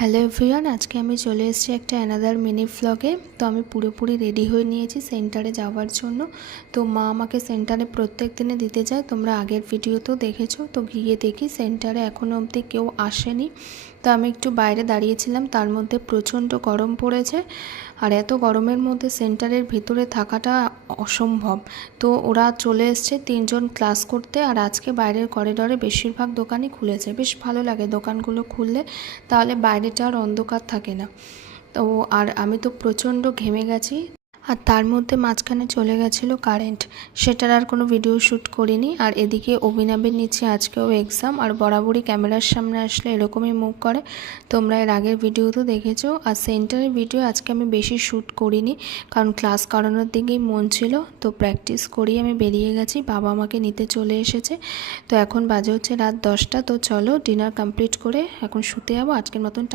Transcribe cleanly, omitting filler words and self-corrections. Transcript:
Hello everyone, আজকে আমি চলে এসেছি একটা অ্যানাদার মিনি ভ্লগে। তো আমি পুরোপুরি রেডি হয়ে নিয়েছি সেন্টারে যাওয়ার জন্য। তো মা আমাকে সেন্টারে প্রত্যেক দিনে দিতে যায়, তোমরা আগের ভিডিওতেও দেখেছো। তো গিয়ে দেখি সেন্টারে এখনও অবধি কেউ আসেনি। তো আমি একটু বাইরে দাঁড়িয়েছিলাম, তার মধ্যে প্রচণ্ড গরম পড়েছে। আর এত গরমের মধ্যে সেন্টারের ভিতরে থাকাটা অসম্ভব। তো ওরা চলে এসছে 3জন ক্লাস করতে। আর আজকে বাইরের করিডরে বেশিরভাগ দোকানই খুলেছে, বেশ ভালো লাগে দোকানগুলো খুললে, তাহলে বাইরেটা আর অন্ধকার থাকে না। তো আর আমি তো প্রচণ্ড ঘেমে গেছি। আর তার মধ্যে মাঝখানে চলে গেছিলো কারেন্ট, সেটার আর কোনো ভিডিও শ্যুট করিনি। আর এদিকে অভিনবের নিচে আজকেও এক্সাম, আর বরাবরই ক্যামেরার সামনে আসলে এরকমই মুখ করে, তোমরা এর আগের ভিডিও তো দেখেছো। আর সেন্টারের ভিডিও আজকে আমি বেশি শ্যুট করিনি, কারণ ক্লাস করানোর দিকেই মন ছিল। তো প্র্যাকটিস করিয়ে আমি বেরিয়ে গেছি, বাবা আমাকে নিতে চলে এসেছে। তো এখন বাজে হচ্ছে রাত 10টা। তো চলো ডিনার কমপ্লিট করে এখন শুতে যাবো। আজকের মতন